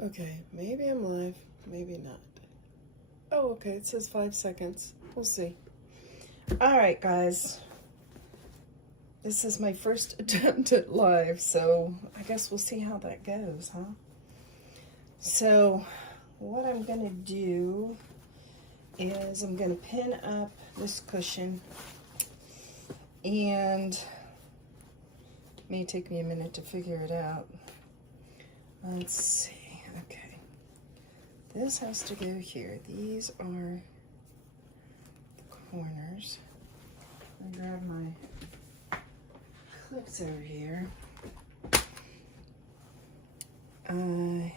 Okay, maybe I'm live, maybe not. Oh, okay, it says 5 seconds. We'll see. All right, guys. This is my first attempt at live, so I guess we'll see how that goes, huh? So, what I'm going to do is I'm going to pin up this cushion, and it may take me a minute to figure it out. Let's see. Okay. This has to go here. These are the corners. I grab my clips over here. I'm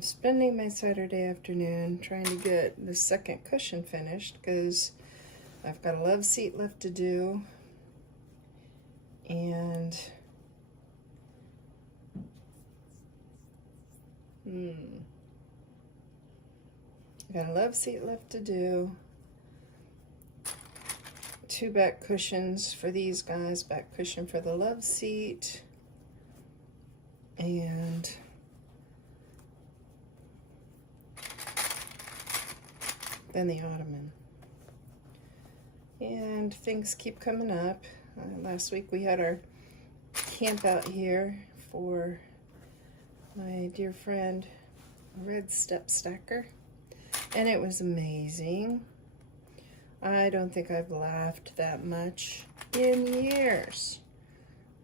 spending my Saturday afternoon trying to get the second cushion finished because I've got a love seat left to do, and got a love seat left to do. 2 back cushions for these guys, back cushion for the love seat, and then the ottoman. And things keep coming up. Last week we had our camp out here for my dear friend Red Step Stacker, and it was amazing. I don't think I've laughed that much in years.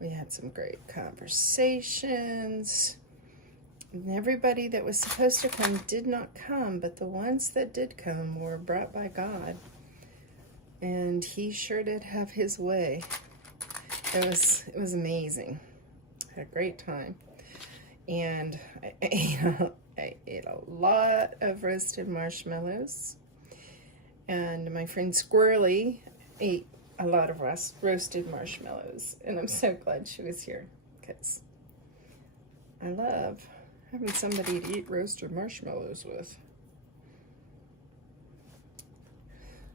We had some great conversations. And everybody that was supposed to come did not come, but the ones that did come were brought by God. And he sure did have his way. It was amazing. I had a great time. And I ate a lot of roasted marshmallows. And my friend Squirrely ate a lot of roasted marshmallows. And I'm so glad she was here, because I love having somebody to eat roasted marshmallows with.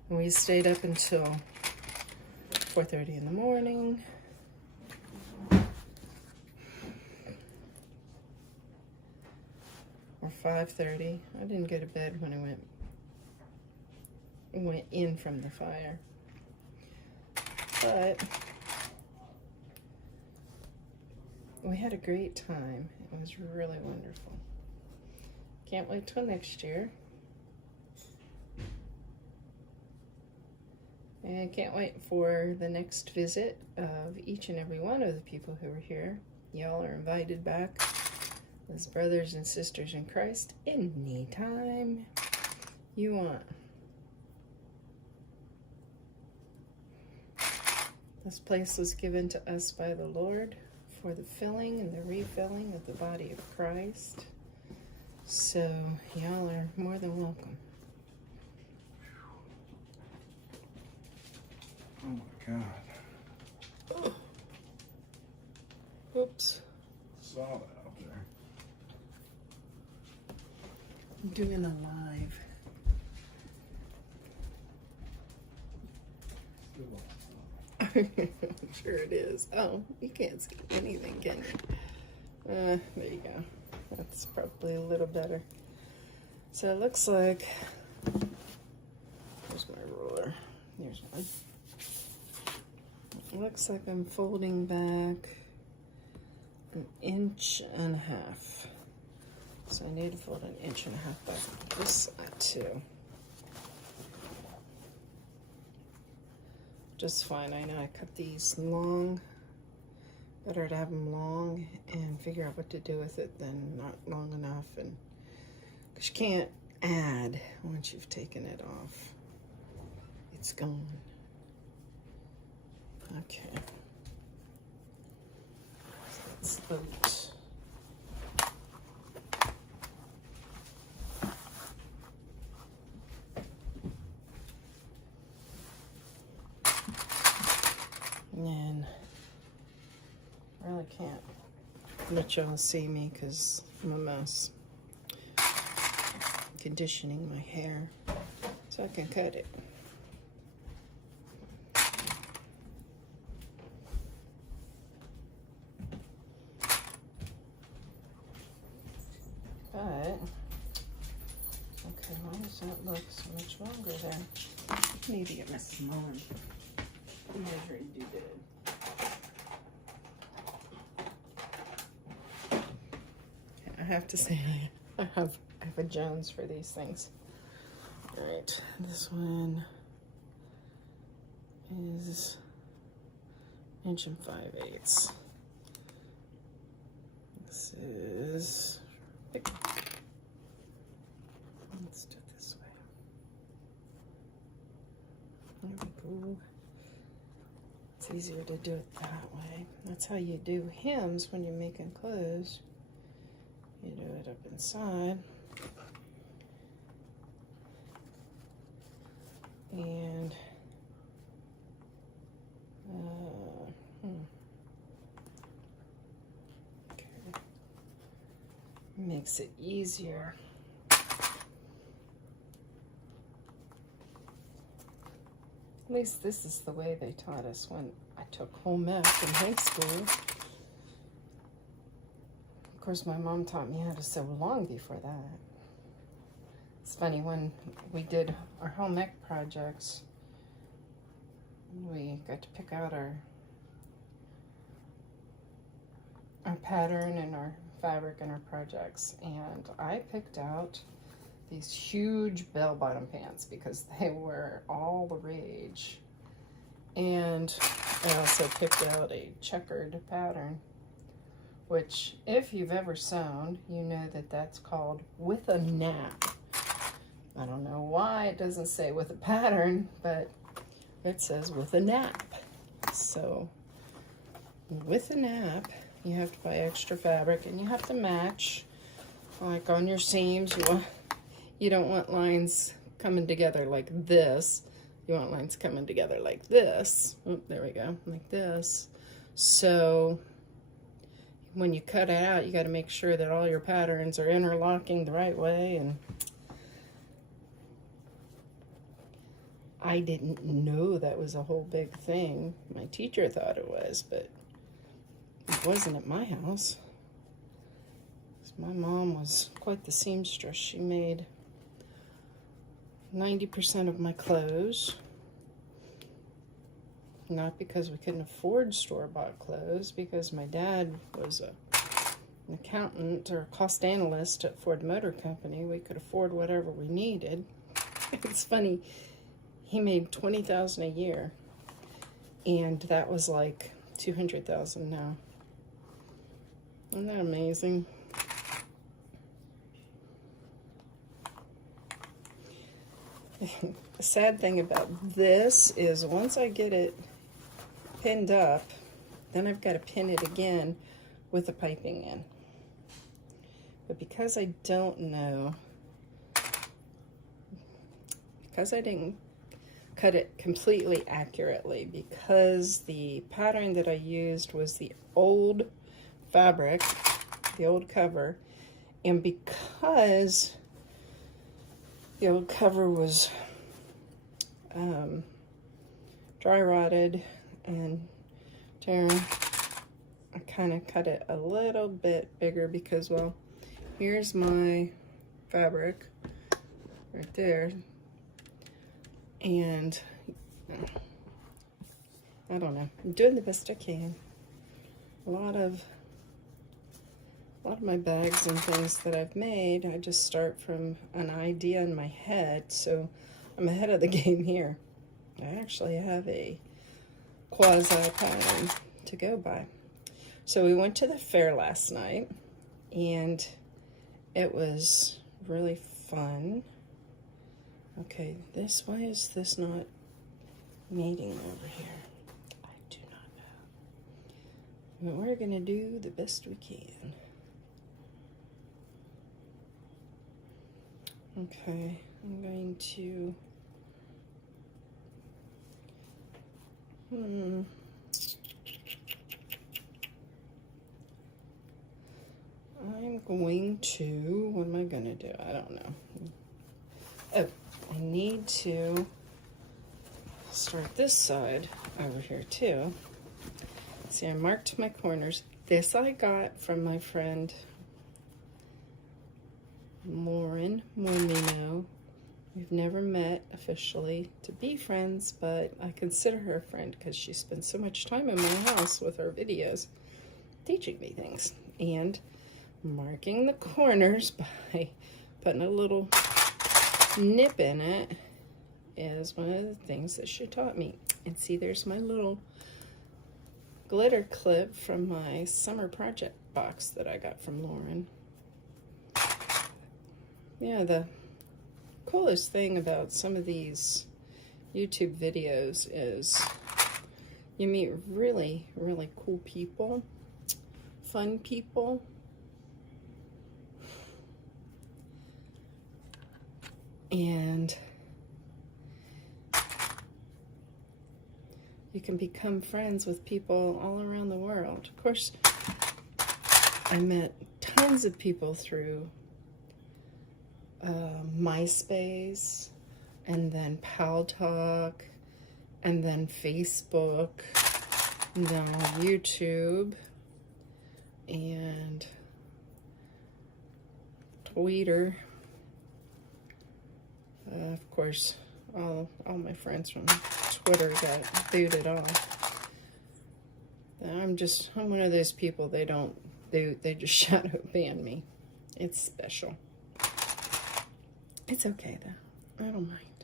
And we stayed up until 4:30 in the morning. Or 5:30. I didn't go to bed when I went in from the fire. But we had a great time. It was really wonderful. Can't wait till next year. And can't wait for the next visit of each and every one of the people who are here. Y'all are invited back as brothers and sisters in Christ anytime you want. This place was given to us by the Lord for the filling and the refilling of the body of Christ. So y'all are more than welcome. Oh my God. Oh. Oops. Saw that out there. I'm doing a live. I'm sure it is. Oh, you can't see anything, can you? There you go. That's probably a little better. So it looks like, here's my ruler. Here's one. It looks like I'm folding back 1.5 inches. So I need to fold 1.5 inches back this side too. Just fine. I know I cut these long. Better to have them long and figure out what to do with it than not long enough, and because you can't add once you've taken it off. It's gone. Okay. Let's vote. And I really can't let y'all see me because I'm a mess. Conditioning my hair so I can cut it. But, okay, why does that look so much longer there? Maybe it must have on. Measuring doodad. I have to say, I have a Jones for these things. All right, this one is 1 5/8. This is big. Let's do it this way. There we go. It's easier to do it that way. That's how you do hems when you're making clothes. You do it up inside. And okay. Makes it easier. At least this is the way they taught us when I took home ec in high school. Of course, my mom taught me how to sew long before that. It's funny, when we did our home ec projects, we got to pick out our pattern and our fabric and our projects, and I picked out these huge bell-bottom pants because they were all the rage. And I also picked out a checkered pattern, which if you've ever sewn, you know that that's called with a nap. I don't know why it doesn't say with a pattern, but it says with a nap. So with a nap, you have to buy extra fabric and you have to match. Like on your seams, you don't want lines coming together like this. You want lines coming together like this. Oh, there we go, like this. So when you cut it out, you got to make sure that all your patterns are interlocking the right way. And I didn't know that was a whole big thing. My teacher thought it was, but it wasn't at my house. My mom was quite the seamstress. She made 90% of my clothes. Not because we couldn't afford store-bought clothes, because my dad was an accountant or a cost analyst at Ford Motor Company. We could afford whatever we needed. It's funny, he made $20,000 a year, and that was like $200,000 now. Isn't that amazing? The sad thing about this is once I get it pinned up, then I've got to pin it again with the piping in. But because I don't know, because I didn't cut it completely accurately, because the pattern that I used was the old fabric, the old cover, and because the old cover was dry rotted and tearing, I kind of cut it a little bit bigger because, well, here's my fabric right there, and I don't know, I'm doing the best I can. A lot of my bags and things that I've made, I just start from an idea in my head, so I'm ahead of the game here. I actually have a quasi pattern to go by. So we went to the fair last night, and it was really fun. Okay, why is this not mating over here? I do not know. But we're gonna do the best we can. Okay, I'm going to what am I gonna do? I don't know. Oh, I need to start this side over here too. See, I marked my corners. This I got from my friend Lauren Mormino. We've never met officially to be friends, but I consider her a friend because she spends so much time in my house with her videos, teaching me things and marking the corners by putting a little nip in it is one of the things that she taught me. And see, there's my little glitter clip from my summer project box that I got from Lauren. Yeah, the coolest thing about some of these YouTube videos is you meet really, really cool people, fun people. And you can become friends with people all around the world. Of course, I met tons of people through MySpace, and then Pal Talk, and then Facebook, and then YouTube, and Twitter. Of course, all my friends from Twitter got booted off. I'm one of those people, they just shadow ban me. It's special. It's okay though, I don't mind.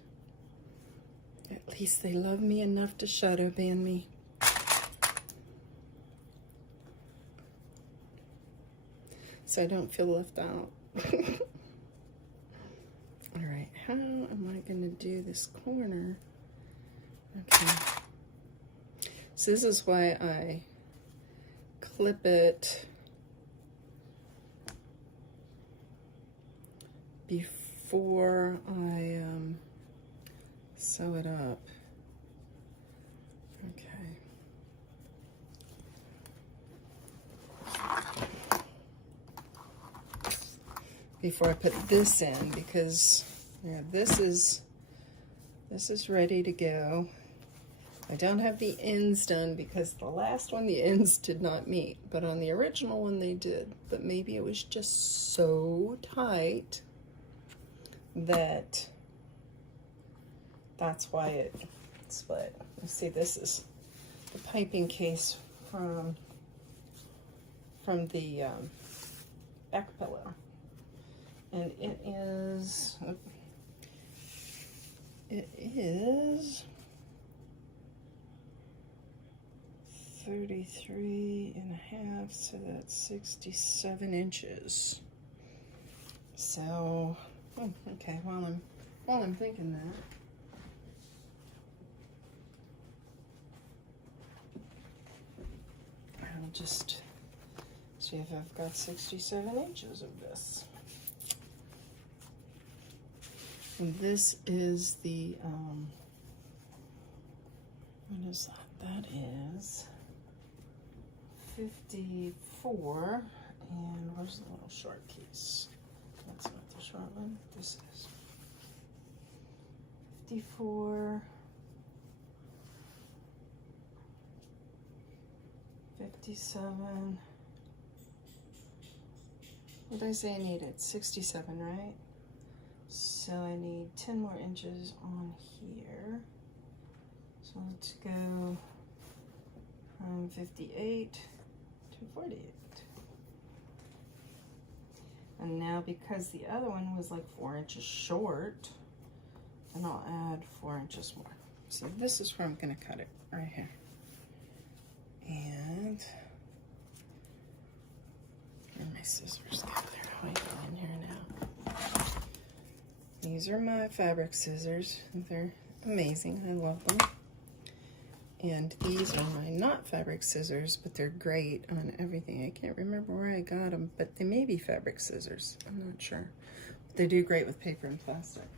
At least they love me enough to shadow ban me. So I don't feel left out. All right, how am I gonna do this corner? Okay. So this is why I clip it before I sew it up. Okay. Before I put this in, because yeah, this is ready to go. I don't have the ends done because the last one, the ends did not meet, but on the original one they did. But maybe it was just so tight that that's why it split. You see, this is the piping case from the back pillow, and it is 33 and a half, so that's 67 inches. So, oh, okay, while I'm thinking that, I'll just see if I've got 67 inches of this. And this is the, what is that? That is 54, and where's the little short piece? That's not the short one. This is 54, 57. What did I say I needed? 67, right? So I need 10 more inches on here. So let's go from 58 to 48. And now, because the other one was like 4 inches short, and I'll add 4 inches more. So this is where I'm gonna cut it, right here. And where my scissors go? They're hiding in here now. These are my fabric scissors. They're amazing, I love them. And these are my not fabric scissors, but they're great on everything. I can't remember where I got them, but they may be fabric scissors. I'm not sure. But they do great with paper and plastic.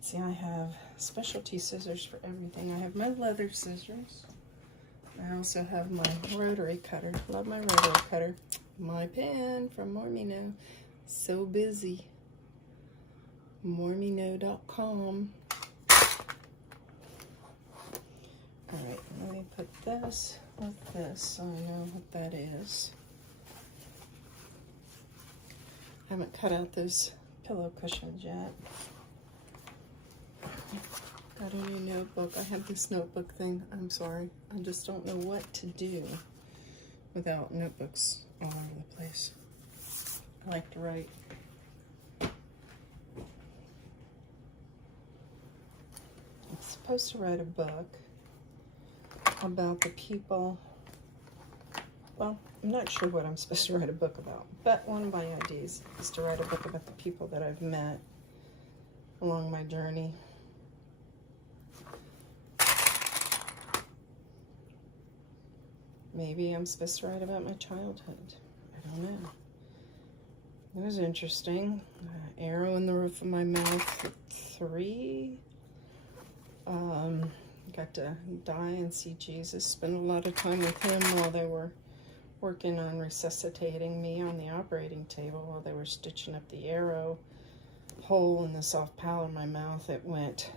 See, I have specialty scissors for everything. I have my leather scissors. I also have my rotary cutter. Love my rotary cutter. My pen from Mormino. So busy. Mormino.com. Alright, let me put this with this so I know what that is. Haven't cut out those pillow cushions yet. Got a new notebook. I have this notebook thing. I'm sorry. I just don't know what to do without notebooks all over the place. I like to write. I'm supposed to write a book about the people. Well, I'm not sure what I'm supposed to write a book about, but one of my ideas is to write a book about the people that I've met along my journey. Maybe I'm supposed to write about my childhood. I don't know. It was interesting. Arrow in the roof of my mouth at 3. Got to die and see Jesus. Spend a lot of time with him while they were working on resuscitating me on the operating table, while they were stitching up the arrow hole in the soft palate of my mouth. It went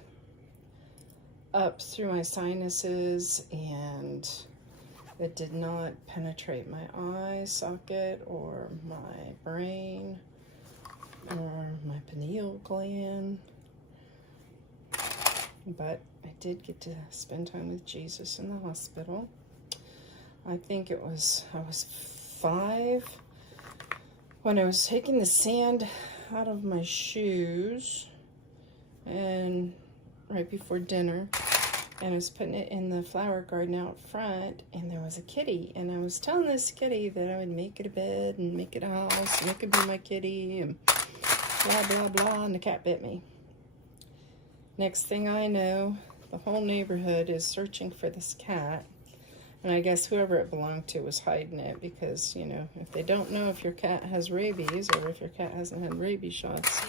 up through my sinuses, and it did not penetrate my eye socket or my brain or my pineal gland. But I did get to spend time with Jesus in the hospital. I think I was 5 when I was taking the sand out of my shoes, and right before dinner, and I was putting it in the flower garden out front, and there was a kitty, and I was telling this kitty that I would make it a bed and make it a house and it could be my kitty and blah blah blah, and the cat bit me. Next thing I know, the whole neighborhood is searching for this cat. And I guess whoever it belonged to was hiding it, because, you know, if they don't know if your cat has rabies or if your cat hasn't had rabies shots,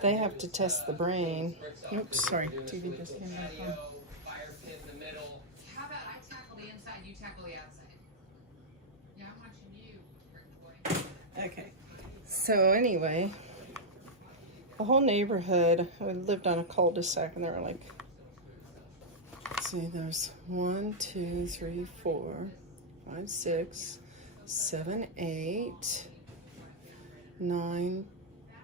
they have to test the brain. Oops, sorry. TV just came back on. Fire pit in the middle. How about I tackle the inside, you tackle the outside? Yeah, I'm watching you, boy. Okay. So anyway, the whole neighborhood, I lived on a cul-de-sac, and there were like, let's see, there's 1, 2, 3, 4, 5, 6, 7, 8, 9,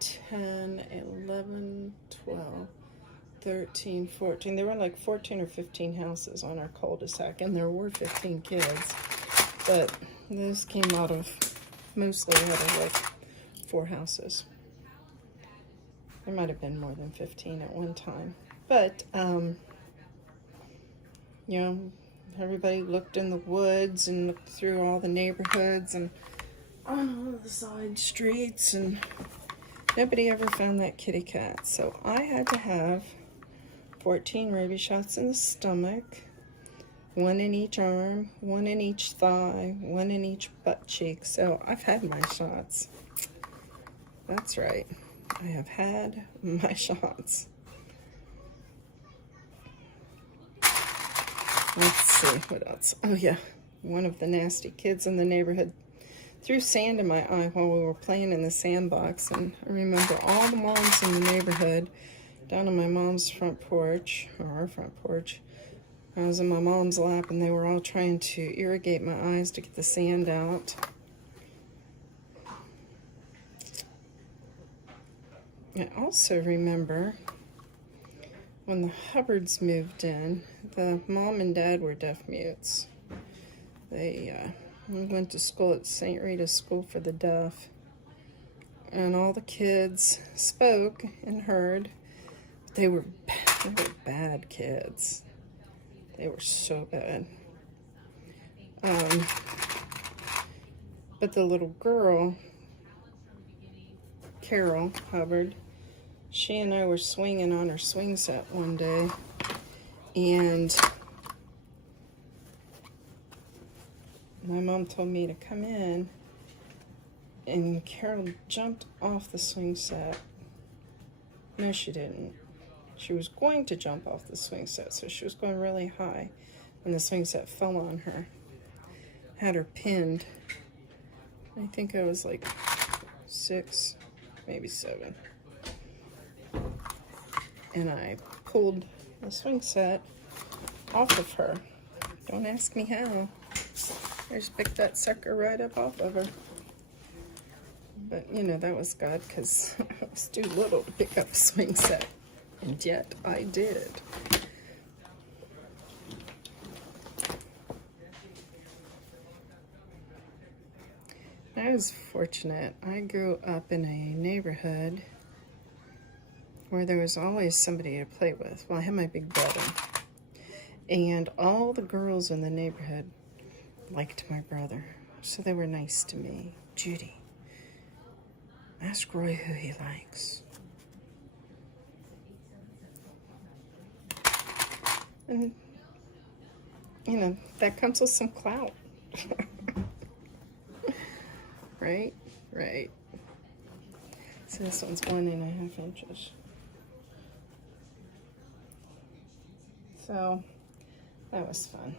10, 11, 12, 13, 14. There were like 14 or 15 houses on our cul-de-sac, and there were 15 kids. But this came mostly out of like 4 houses. There might have been more than 15 at one time. But, you know, everybody looked in the woods and looked through all the neighborhoods and on all the side streets, and nobody ever found that kitty cat. So I had to have 14 rabies shots in the stomach, 1 in each arm, 1 in each thigh, 1 in each butt cheek. So I've had my shots. That's right. I have had my shots. Let's see, what else? Oh yeah, one of the nasty kids in the neighborhood threw sand in my eye while we were playing in the sandbox, and I remember all the moms in the neighborhood down on my mom's front porch, or our front porch. I was in my mom's lap, and they were all trying to irrigate my eyes to get the sand out. I also remember when the Hubbards moved in, the mom and dad were deaf mutes. They went to school at St. Rita's School for the Deaf, and all the kids spoke and heard. They were bad kids. They were so bad. But the little girl, Carol Hubbard, she and I were swinging on her swing set one day, and my mom told me to come in, and Carol jumped off the swing set. No, she didn't. She was going to jump off the swing set, so she was going really high, and the swing set fell on her. Had her pinned. I think I was like 6, maybe 7. And I pulled the swing set off of her. Don't ask me how. I just picked that sucker right up off of her. But, you know, that was God because I was too little to pick up a swing set. And yet I did. I was fortunate. I grew up in a neighborhood where there was always somebody to play with. Well, I had my big brother. And all the girls in the neighborhood liked my brother. So they were nice to me. Judy, ask Roy who he likes. And, you know, that comes with some clout. Right? Right. So this one's 1.5 inches. So that was fun.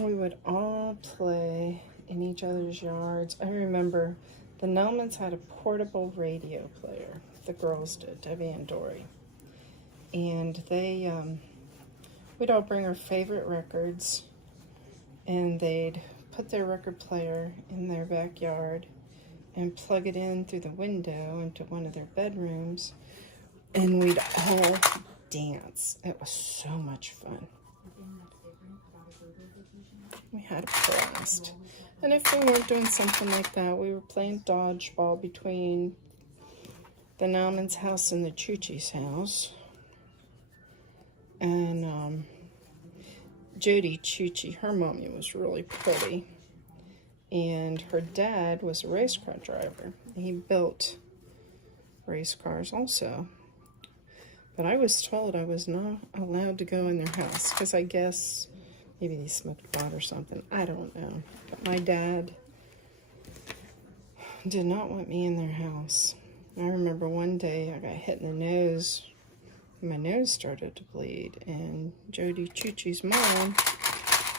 We would all play in each other's yards. I remember the Nelmans had a portable radio player. The girls did, Debbie and Dory. And they, we'd all bring our favorite records, and they'd put their record player in their backyard and plug it in through the window into one of their bedrooms, and we'd all dance. It was so much fun. We had a blast. And if we weren't doing something like that, we were playing dodgeball between the Nauman's house and the Chuchi's house. And Jody Chuchi, her mommy was really pretty. And her dad was a race car driver. He built race cars also. But I was told I was not allowed to go in their house because I guess maybe they smoked pot or something. I don't know. But my dad did not want me in their house. I remember one day I got hit in the nose. My nose started to bleed, and Jody Chuchi's mom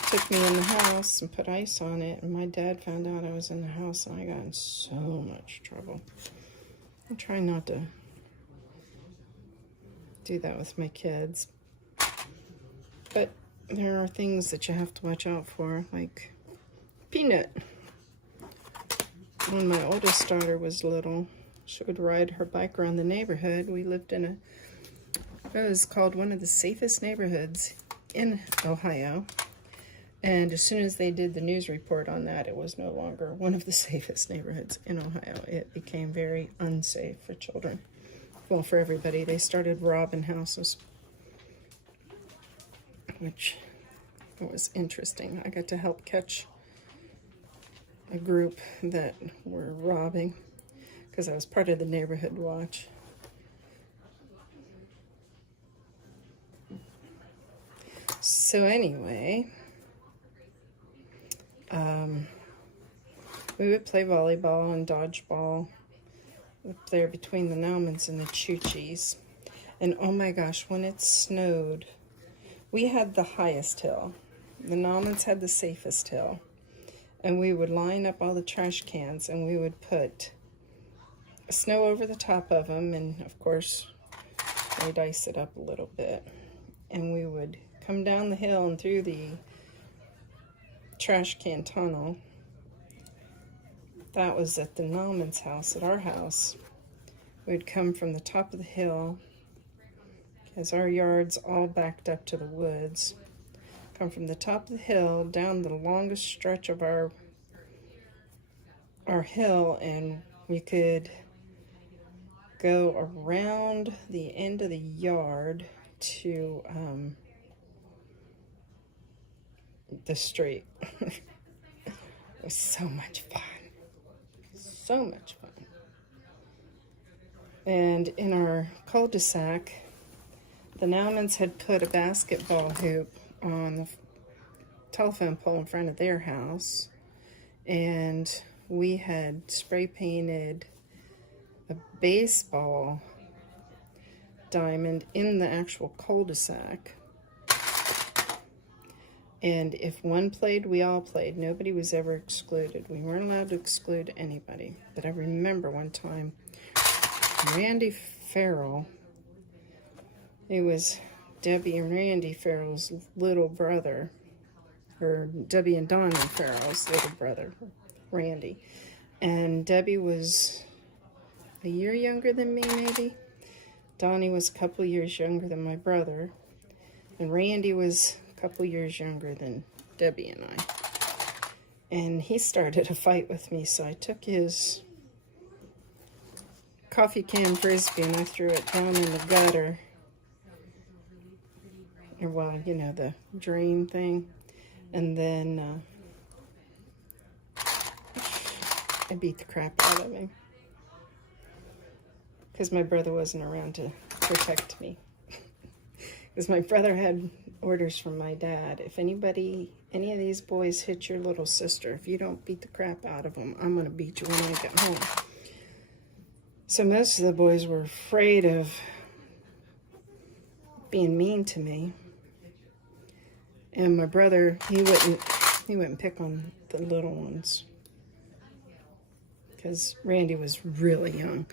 took me in the house and put ice on it, and my dad found out I was in the house, and I got in so much trouble. I'm trying not to do that with my kids, but there are things that you have to watch out for, like Peanut. When my oldest daughter was little, she would ride her bike around the neighborhood. We lived in it was called one of the safest neighborhoods in Ohio. And as soon as they did the news report on that, it was no longer one of the safest neighborhoods in Ohio. It became very unsafe for children. Well, for everybody. They started robbing houses, which was interesting. I got to help catch a group that were robbing because I was part of the neighborhood watch. So anyway, we would play volleyball and dodgeball up there between the Naumans and the Chuchis. And oh my gosh, when it snowed, we had the highest hill. The Naumans had the safest hill. And we would line up all the trash cans and we would put snow over the top of them. And of course, we'd ice it up a little bit. And we would come down the hill and through the trash can tunnel. That was at the Nauman's house, at our house. We'd come from the top of the hill, because our yard's all backed up to the woods. Come from the top of the hill down the longest stretch of our hill, and we could go around the end of the yard to the street. It was so much fun. So much fun. And in our cul-de-sac, the Naumans had put a basketball hoop on the telephone pole in front of their house, and we had spray painted a baseball diamond in the actual cul-de-sac. And if one played, we all played. Nobody was ever excluded. We weren't allowed to exclude anybody. But I remember one time, Randy Farrell, it was Debbie and Randy Farrell's little brother, or Debbie and Donnie Farrell's little brother, Randy. And Debbie was a year younger than me, maybe. Donnie was a couple years younger than my brother. And Randy was a couple years younger than Debbie and I. And he started a fight with me, so I took his coffee can frisbee and I threw it down in the gutter. Or, well, you know, the drain thing. And then I beat the crap out of him. Because my brother wasn't around to protect me. Because my brother had orders from my dad. If any of these boys hit your little sister, if you don't beat the crap out of them, I'm going to beat you when I get home. So most of the boys were afraid of being mean to me. And my brother, he wouldn't pick on the little ones. Because Randy was really young.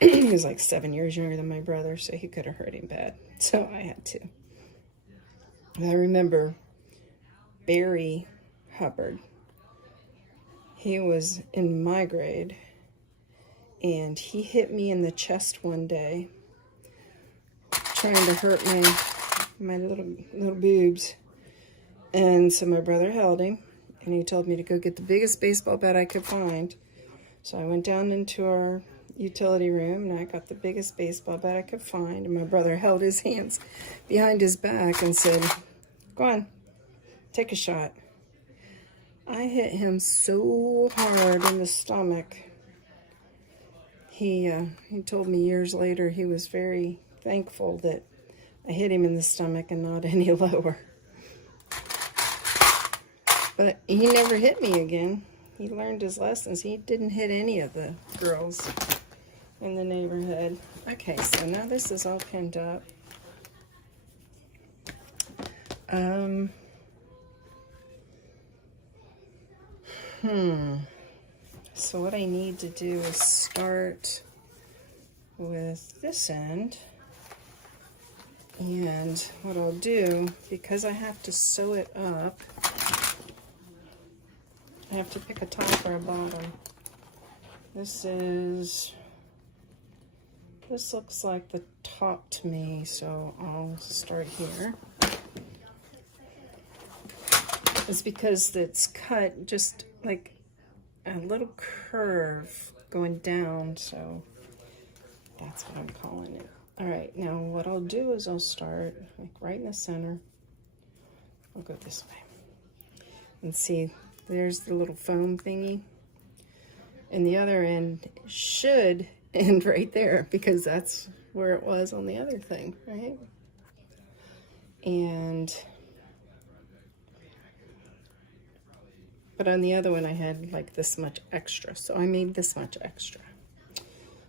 He was like 7 years younger than my brother, so he could have hurt him bad. So I had to. I remember Barry Hubbard. He was in my grade, and he hit me in the chest one day, trying to hurt my little boobs. And so my brother held him, and he told me to go get the biggest baseball bat I could find. So I went down into our utility room, and I got the biggest baseball bat I could find, and my brother held his hands behind his back and said, "Go on, take a shot." I hit him so hard in the stomach. He told me years later he was very thankful that I hit him in the stomach and not any lower. But he never hit me again. He learned his lessons. He didn't hit any of the girls in the neighborhood. Okay, so now this is all pinned up. So what I need to do is start with this end. And what I'll do, because I have to sew it up, I have to pick a top or a bottom. This looks like the top to me, so I'll start here. It's because it's cut just like a little curve going down, so that's what I'm calling it. All right, now what I'll do is I'll start like right in the center. I'll go this way. And see, there's the little foam thingy. And the other end should end right there because that's where it was on the other thing, right? But on the other one I had like this much extra, so I made this much extra.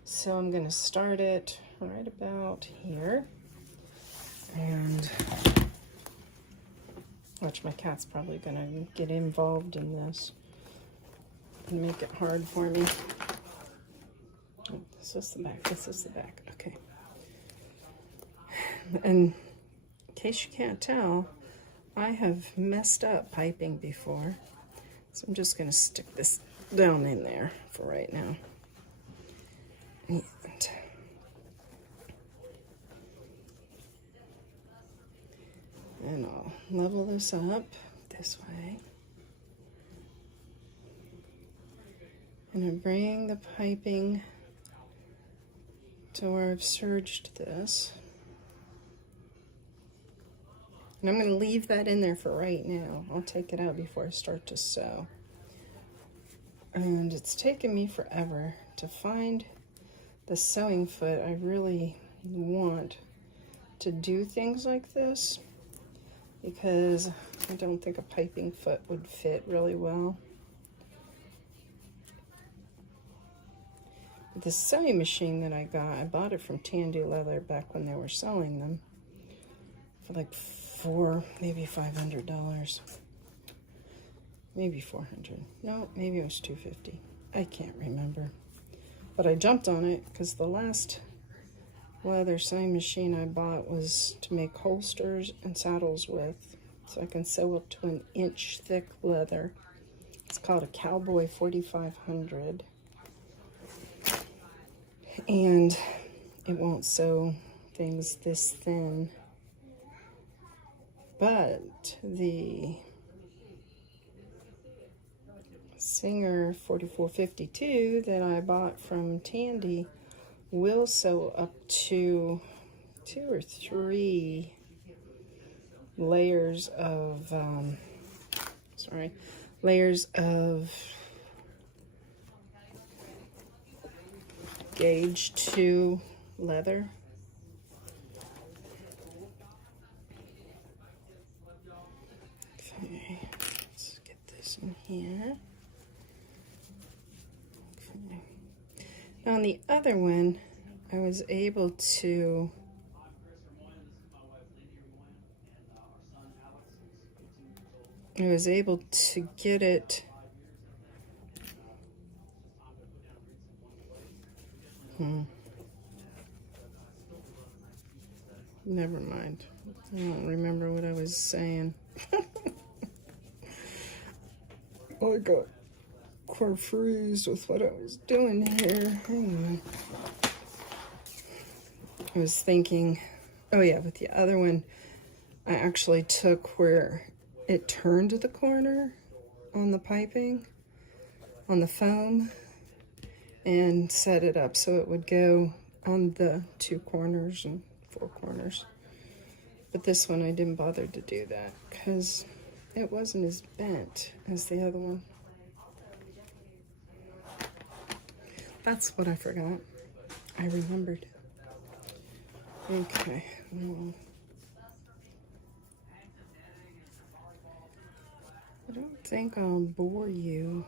So I'm gonna start it right about here. And watch, my cat's probably gonna get involved in this and make it hard for me. Oh, this is the back, this is the back, okay. And in case you can't tell, I have messed up piping before. So I'm just gonna stick this down in there for right now. And I'll level this up this way. And I bring the piping to where I've serged this. And I'm going to leave that in there for right now. I'll take it out before I start to sew. And it's taken me forever to find the sewing foot I really want to do things like this, because I don't think a piping foot would fit really well. The sewing machine that I bought it from Tandy Leather back when they were selling them for like maybe $500. Maybe $400. No, maybe it was $250. I can't remember. But I jumped on it because the last leather sewing machine I bought was to make holsters and saddles with, so I can sew up to 1 inch thick leather It's called a Cowboy 4500. And it won't sew things this thin. But the Singer 4452 that I bought from Tandy will sew up to 2 or 3 layers of layers of gauge 2 leather. Okay, let's get this in here. Okay. Now on the other one, I was able to get it never mind. I don't remember what I was saying. I got confused with what I was doing here. Hang on. I was thinking, oh yeah, with the other one, I actually took where it turned the corner on the piping, on the foam, and set it up so it would go on the 2 corners and 4 corners. But this one I didn't bother to do that because it wasn't as bent as the other one. That's what I forgot. I remembered. Okay. Well, I don't think I'll bore you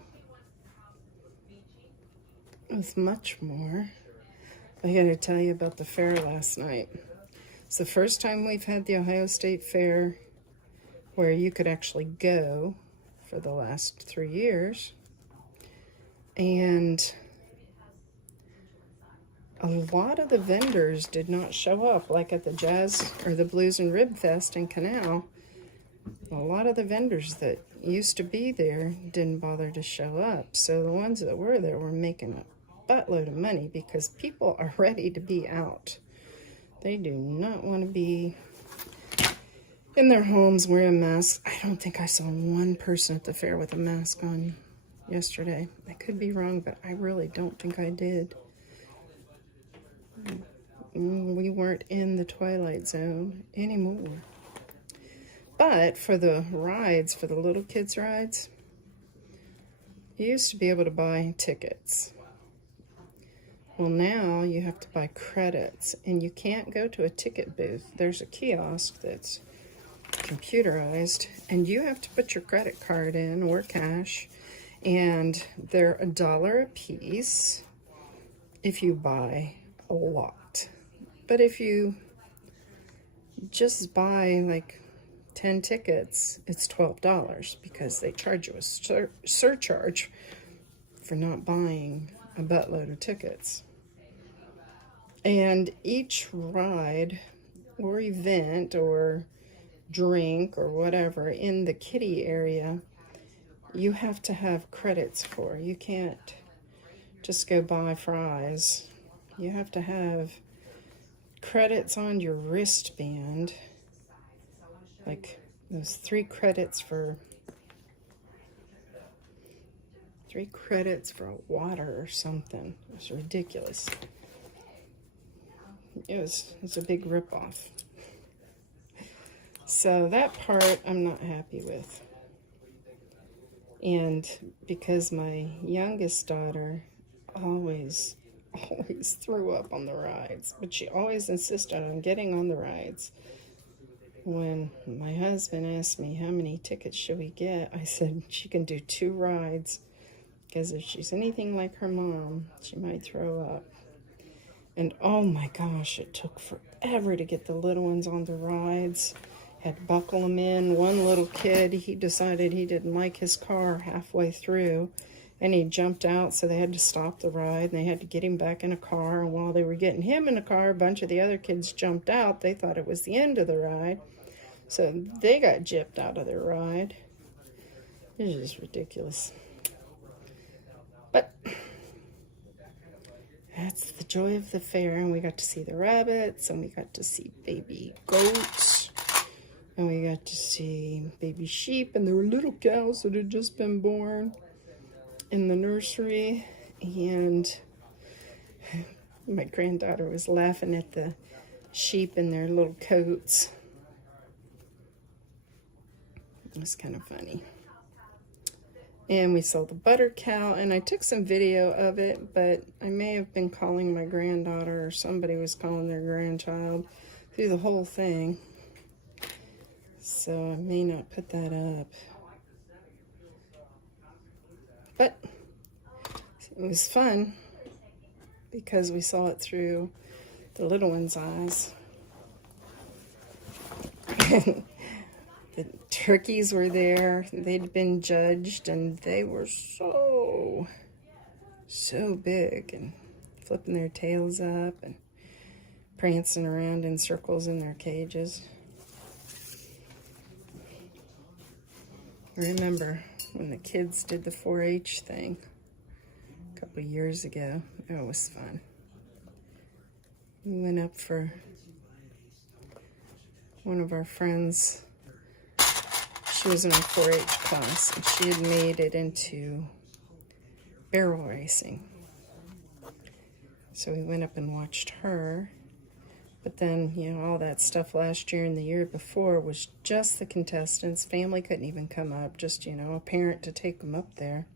with much more. I gotta tell you about the fair last night. It's the first time we've had the Ohio State Fair where you could actually go for the last 3 years. And a lot of the vendors did not show up, like at the Jazz or the Blues and Rib Fest in Canal. A lot of the vendors that used to be there didn't bother to show up. So the ones that were there were making a buttload of money because people are ready to be out. They do not want to be in their homes wearing masks. I don't think I saw one person at the fair with a mask on yesterday. I could be wrong, but I really don't think I did. We weren't in the Twilight Zone anymore. But for the rides, for the little kids' rides, you used to be able to buy tickets. Well, now you have to buy credits, and you can't go to a ticket booth. There's a kiosk that's computerized, and you have to put your credit card in or cash, and they're $1 a piece if you buy a lot. But if you just buy like 10 tickets, it's $12 because they charge you a surcharge for not buying a buttload of tickets. And each ride or event or drink or whatever in the kiddie area, you have to have credits for. You can't just go buy fries. You have to have credits on your wristband, like those 3 credits for water or something. It was ridiculous. It's a big ripoff. So that part I'm not happy with. And because my youngest daughter always threw up on the rides, but she always insisted on getting on the rides. When my husband asked me how many tickets should we get, I said she can do 2 rides because if she's anything like her mom, she might throw up. And oh my gosh, it took forever to get the little ones on the rides. Had to buckle them in. One little kid, he decided he didn't like his car halfway through, and he jumped out, so they had to stop the ride, and they had to get him back in a car. And while they were getting him in a car, a bunch of the other kids jumped out. They thought it was the end of the ride, so they got gypped out of their ride. It was just ridiculous. joy of the fair, and we got to see the rabbits, and we got to see baby goats, and we got to see baby sheep, and there were little cows that had just been born in the nursery, and my granddaughter was laughing at the sheep in their little coats. It was kind of funny. And we saw the butter cow, and I took some video of it, but I may have been calling my granddaughter, or somebody was calling their grandchild through the whole thing. So I may not put that up. But it was fun because we saw it through the little one's eyes. The turkeys were there. They'd been judged, and they were so big, and flipping their tails up and prancing around in circles in their cages. I remember when the kids did the 4-H thing a couple years ago. It was fun. We went up for one of our friends. She was in a 4-H class, and she had made it into barrel racing. So we went up and watched her. But then, you know, all that stuff last year and the year before was just the contestants. Family couldn't even come up, just, you know, a parent to take them up there.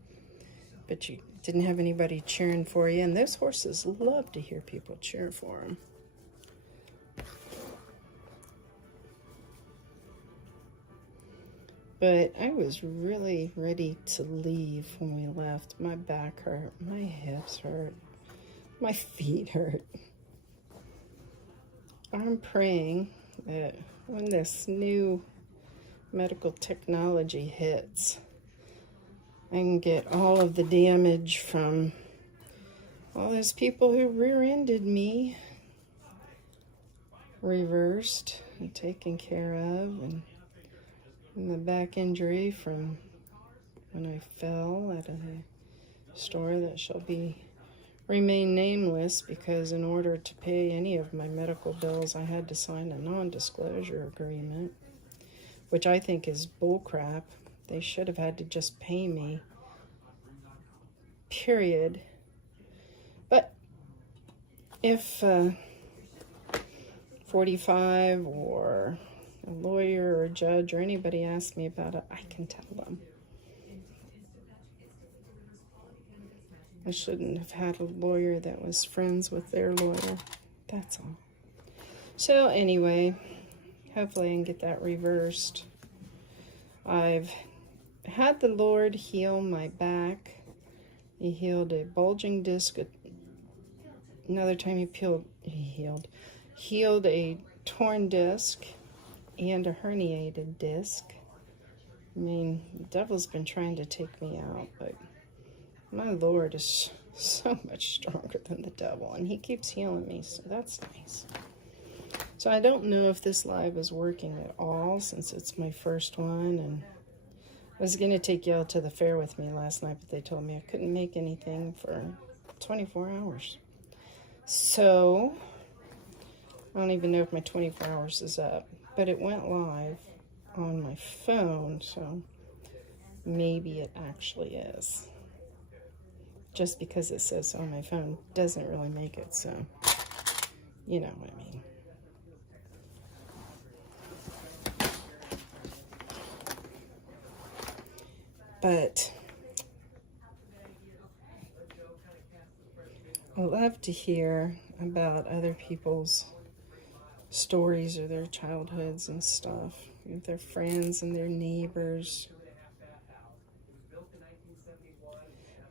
But you didn't have anybody cheering for you, and those horses love to hear people cheer for them. But I was really ready to leave when we left. My back hurt, my hips hurt, my feet hurt. I'm praying that when this new medical technology hits, I can get all of the damage from all those people who rear-ended me reversed and taken care of, and the back injury from when I fell at a store that shall remain nameless, because in order to pay any of my medical bills, I had to sign a non-disclosure agreement, which I think is bullcrap. They should have had to just pay me, period. But if 45 or a lawyer or a judge or anybody asks me about it, I can tell them. I shouldn't have had a lawyer that was friends with their lawyer. That's all. So anyway, hopefully I can get that reversed. I've had the Lord heal my back. He healed a bulging disc. Another time he healed a torn disc and a herniated disc. I mean, the devil's been trying to take me out, but my Lord is so much stronger than the devil, and he keeps healing me, so that's nice. So I don't know if this live is working at all, since it's my first one, and I was going to take y'all to the fair with me last night, but they told me I couldn't make anything for 24 hours. So I don't even know if my 24 hours is up, but it went live on my phone, so maybe it actually is. Just because it says so on my phone doesn't really make it so. You know what I mean. But I love to hear about other people's stories or their childhoods and stuff, with their friends and their neighbors.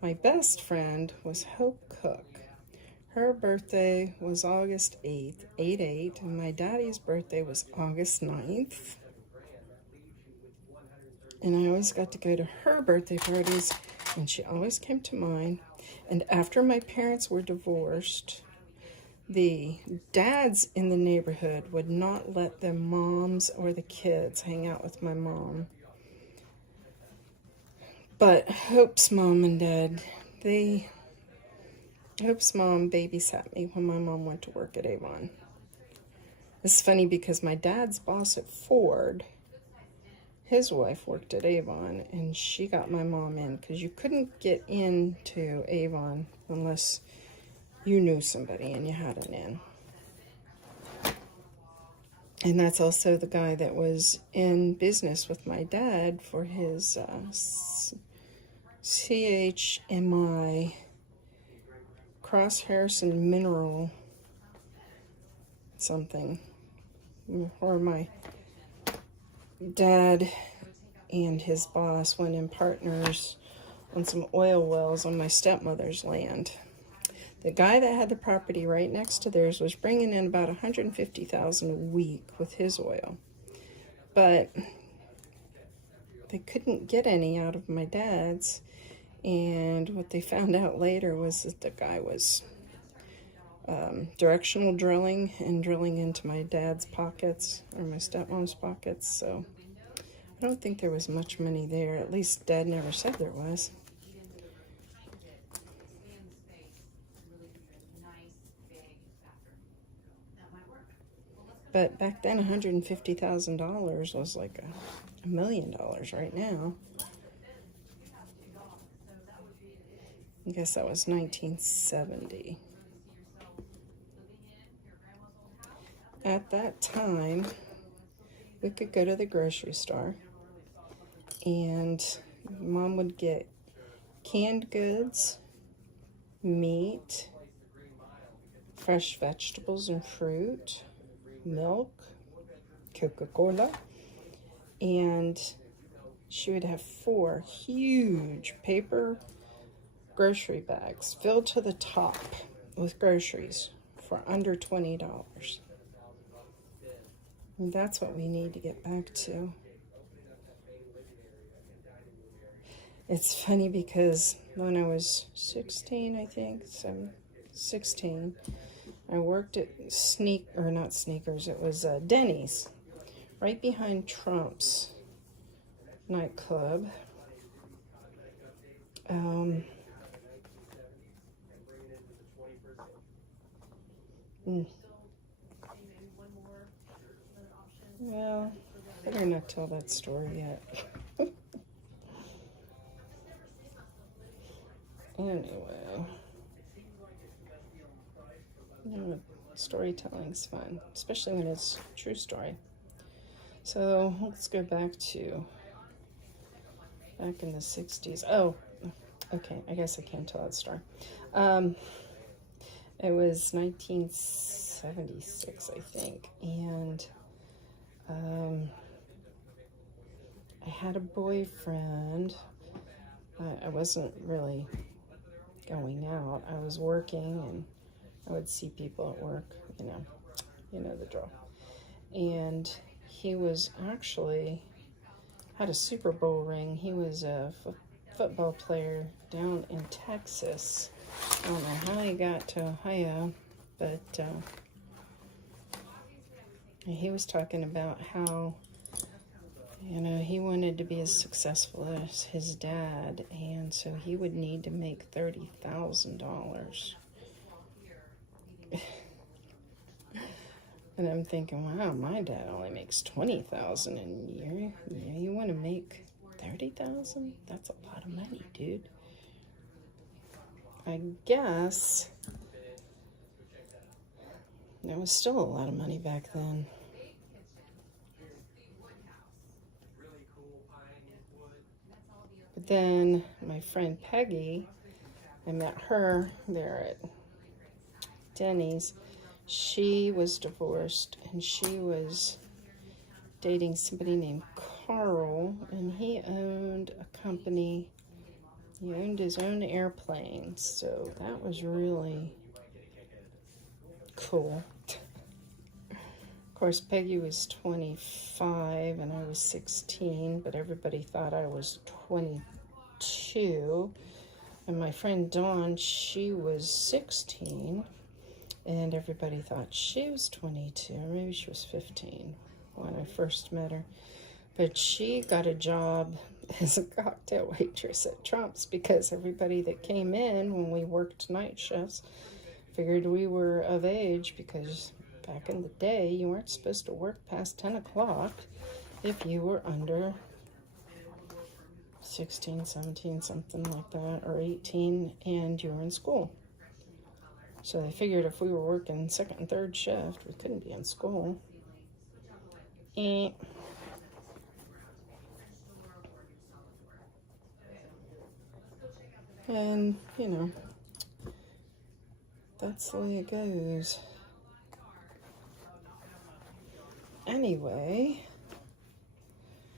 My best friend was Hope Cook. Her birthday was August 8th, 8/8, and my daddy's birthday was August 9th. And I always got to go to her birthday parties, and she always came to mine. And after my parents were divorced, the dads in the neighborhood would not let the moms or the kids hang out with my mom. But Hope's mom and dad, they Hope's mom babysat me when my mom went to work at Avon. It's funny because my dad's boss at Ford, his wife worked at Avon, and she got my mom in because you couldn't get into Avon unless you knew somebody and you had an in. And that's also the guy that was in business with my dad for his CHMI Cross Harrison Mineral something. Or my dad and his boss went in partners on some oil wells on my stepmother's land. The guy that had the property right next to theirs was bringing in about $150,000 a week with his oil, but they couldn't get any out of my dad's. And what they found out later was that the guy was directional drilling and drilling into my dad's pockets or my stepmom's pockets. So I don't think there was much money there. At least Dad never said there was. But back then, $150,000 was like $1 million right now. I guess that was 1970. At that time, we could go to the grocery store and Mom would get canned goods, meat, fresh vegetables and fruit, milk, Coca-Cola, and she would have 4 huge paper grocery bags filled to the top with groceries for under $20. And that's what we need to get back to. It's funny because when I was 16, I think, 16, I worked at not Sneakers, it was Denny's, right behind Trump's nightclub. Well, better not tell that story yet. Anyway, storytelling's fun, especially when it's a true story. So let's go back in the 60s. Oh, okay, I guess I can't tell that story. It was 1976, I think, and I had a boyfriend. I wasn't really going out. I was working, and I would see people at work, you know the drill. And he was actually had a Super Bowl ring. He was a football player down in Texas. I don't know how he got to Ohio, but he was talking about how, he wanted to be as successful as his dad, and so he would need to make $30,000. And I'm thinking, wow, my dad only makes $20,000 a year. Yeah, you want to make $30,000? That's a lot of money, dude. I guess that was still a lot of money back then. But then my friend Peggy, I met her there at Denny's. She was divorced, and she was dating somebody named Carl, and he owned a company. He owned his own airplanes, so that was really cool. Of course, Peggy was 25 and I was 16, but everybody thought I was 22. And my friend Dawn, she was 16, and everybody thought she was 22, or maybe she was 15 when I first met her. But she got a job as a cocktail waitress at Trump's because everybody that came in when we worked night shifts figured we were of age, because back in the day you weren't supposed to work past 10 o'clock if you were under 16, 17, something like that, or 18, and you were in school. So they figured if we were working second and third shift, we couldn't be in school. And, you know, that's the way it goes. Anyway,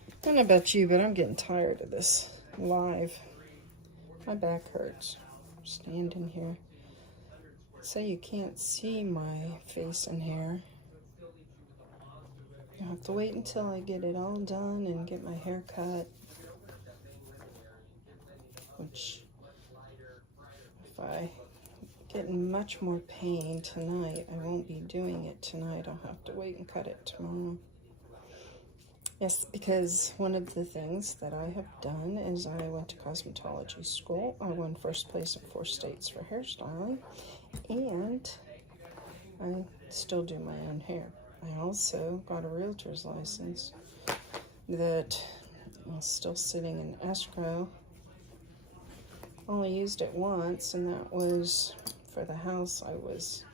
I don't know about you, but I'm getting tired of this live. My back hurts standing here. So you can't see my face and hair. I'll have to wait until I get it all done and get my hair cut. Which, if I get in much more pain tonight, I won't be doing it tonight. I'll have to wait and cut it tomorrow. Yes, because one of the things that I have done is I went to cosmetology school. I won first place in 4 states for hairstyling, and I still do my own hair. I also got a realtor's license that is still sitting in escrow. Only used it once, and that was for the house I was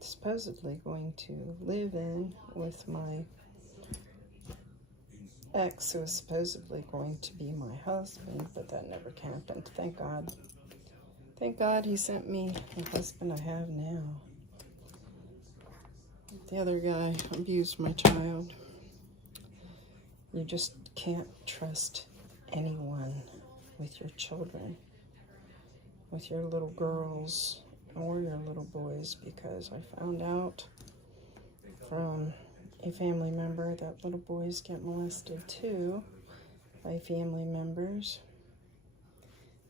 supposedly going to live in with my ex, who was supposedly going to be my husband, but that never happened. Thank God. Thank God he sent me the husband I have now. The other guy abused my child. You just can't trust anyone with your children, with your little girls or your little boys, because I found out from a family member that little boys get molested too by family members.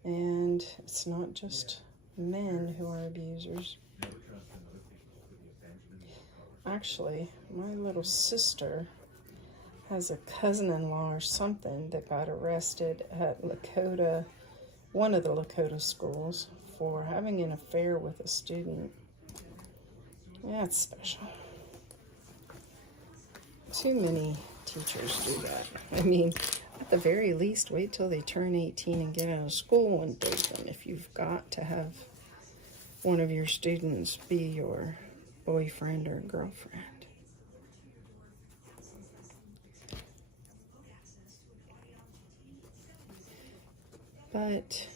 And it's not just men who are abusers. Actually, my little sister has a cousin-in-law or something that got arrested at Lakota, one of the Lakota schools, for having an affair with a student. Yeah, it's special. Too many teachers do that. I mean, at the very least, wait till they turn 18 and get out of school and date them if you've got to have one of your students be your boyfriend or girlfriend. But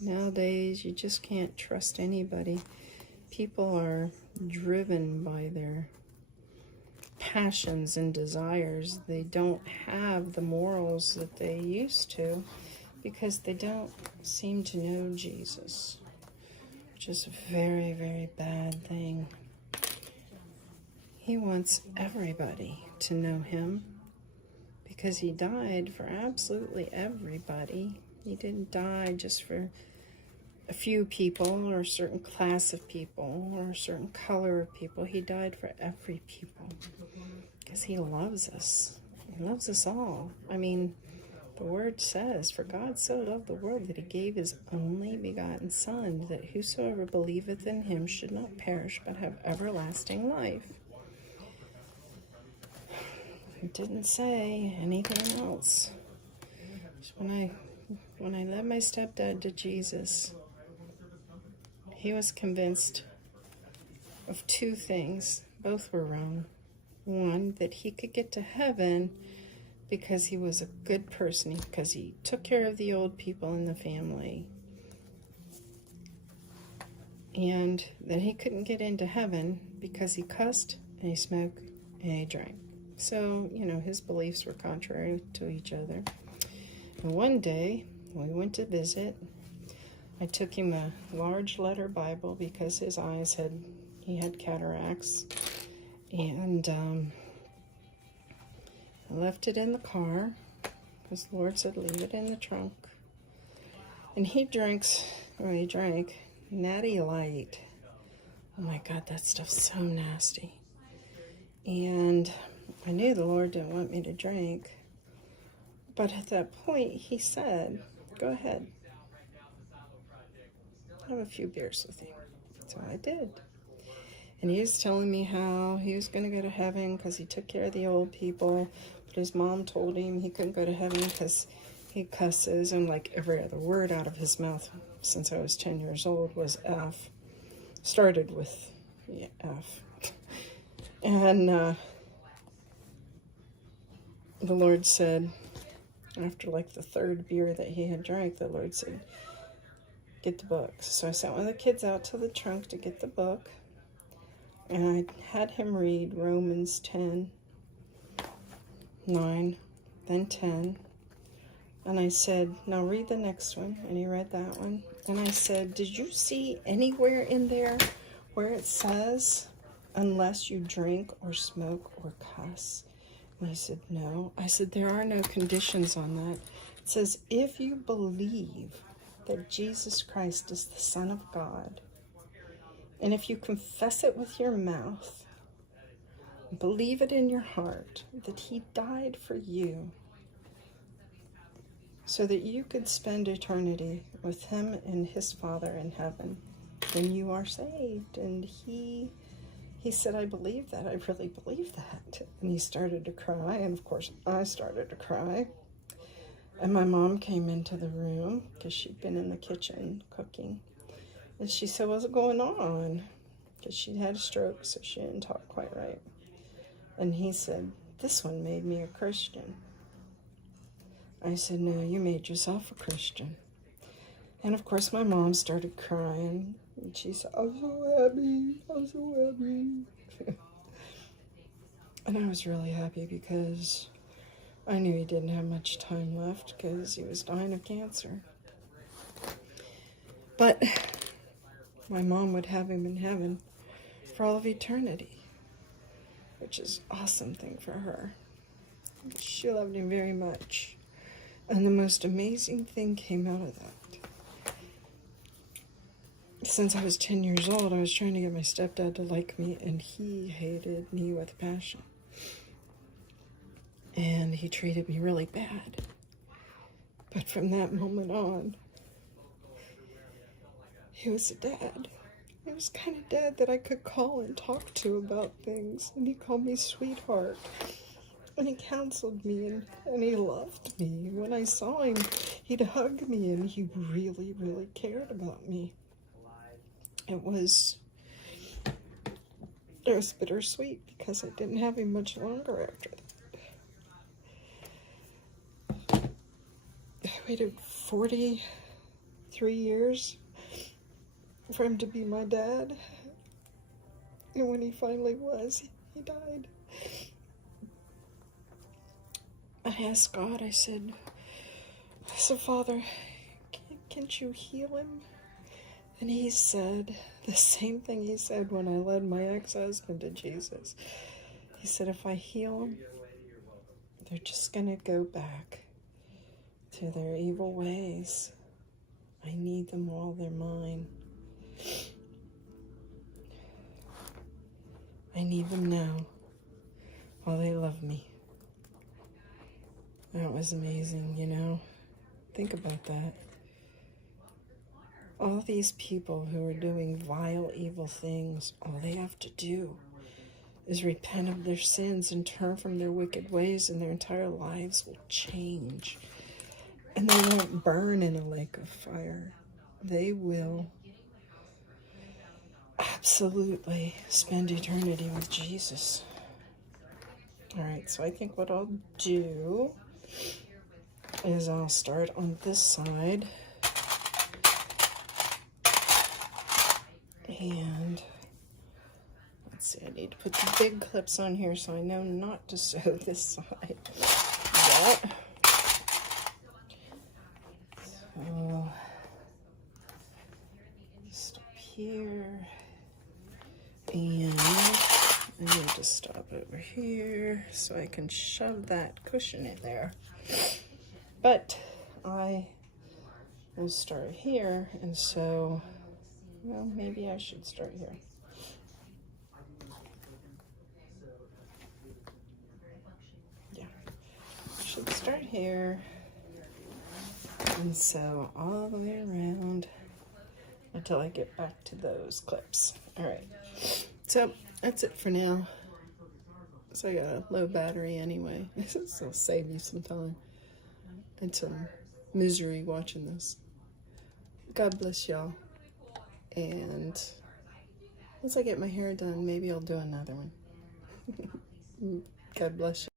nowadays, you just can't trust anybody. People are driven by their passions and desires. They don't have the morals that they used to because they don't seem to know Jesus, which is a very, very bad thing. He wants everybody to know him because he died for absolutely everybody. He didn't die just for a few people or a certain class of people or a certain color of people. He died for every people because he loves us. He loves us all. I mean, the word says, "For God so loved the world that he gave his only begotten Son, that whosoever believeth in him should not perish but have everlasting life." It didn't say anything else. When I led my stepdad to Jesus, he was convinced of 2 things. Both were wrong. One, that he could get to heaven because he was a good person, because he took care of the old people in the family. And that he couldn't get into heaven because he cussed and he smoked and he drank. So, you know, his beliefs were contrary to each other. And one day, we went to visit. I took him a large letter Bible because his eyes he had cataracts. And I left it in the car because the Lord said, leave it in the trunk. And he drank Natty Light. Oh my God, that stuff's so nasty. And I knew the Lord didn't want me to drink. But at that point, he said, go ahead. Have a few beers with you. So I did. And he was telling me how he was going to go to heaven because he took care of the old people. But his mom told him he couldn't go to heaven because he cusses. And like every other word out of his mouth since I was 10 years old was F. Started with F. And the Lord said, after like the third beer that he had drank, the Lord said, get the book. So I sent one of the kids out to the trunk to get the book. And I had him read Romans 10, 9, then 10. And I said, now read the next one. And he read that one. And I said, did you see anywhere in there where it says, unless you drink or smoke or cuss? And he said, no. I said, there are no conditions on that. It says, if you believe that Jesus Christ is the Son of God, and if you confess it with your mouth, believe it in your heart that he died for you so that you could spend eternity with him and his Father in heaven, then you are saved. And he said, I believe that. I really believe that. And he started to cry. And of course, I started to cry. And my mom came into the room because she'd been in the kitchen cooking. And she said, what's going on? Because she'd had a stroke, so she didn't talk quite right. And he said, this one made me a Christian. I said, no, you made yourself a Christian. And of course, my mom started crying. And she said, I'm so happy. I'm so happy. And I was really happy because I knew he didn't have much time left because he was dying of cancer. But my mom would have him in heaven for all of eternity, which is an awesome thing for her. She loved him very much. And the most amazing thing came out of that. Since I was 10 years old, I was trying to get my stepdad to like me, and he hated me with passion. And he treated me really bad. But from that moment on, he was a dad. He was kind of dad that I could call and talk to about things. And he called me sweetheart. And he counseled me, and he loved me. When I saw him, he'd hug me, and he really, really cared about me. It was bittersweet because I didn't have him much longer after that. I waited 43 years for him to be my dad. And when he finally was, he died. I asked God, I said, Father, can't you heal him? And he said the same thing he said when I led my ex-husband to Jesus. He said, if I heal them, they're just going to go back to their evil ways. I need them while they're mine. I need them now while they love me. That was amazing, you know? Think about that. All these people who are doing vile, evil things, all they have to do is repent of their sins and turn from their wicked ways, and their entire lives will change. And they won't burn in a lake of fire. They will absolutely spend eternity with Jesus. All right, so I think what I'll do is I'll start on this side. And let's see, I need to put the big clips on here so I know not to sew this side yet. So, stop here. And I need to stop over here so I can shove that cushion in there. But I will start here, and so, well, maybe I should start here. hair. And so all the way around until I get back to those clips. All right, so that's it for now. So I got a low battery anyway. This will save you some time and some misery watching this. God bless y'all. And once I get my hair done, maybe I'll do another one. God bless you.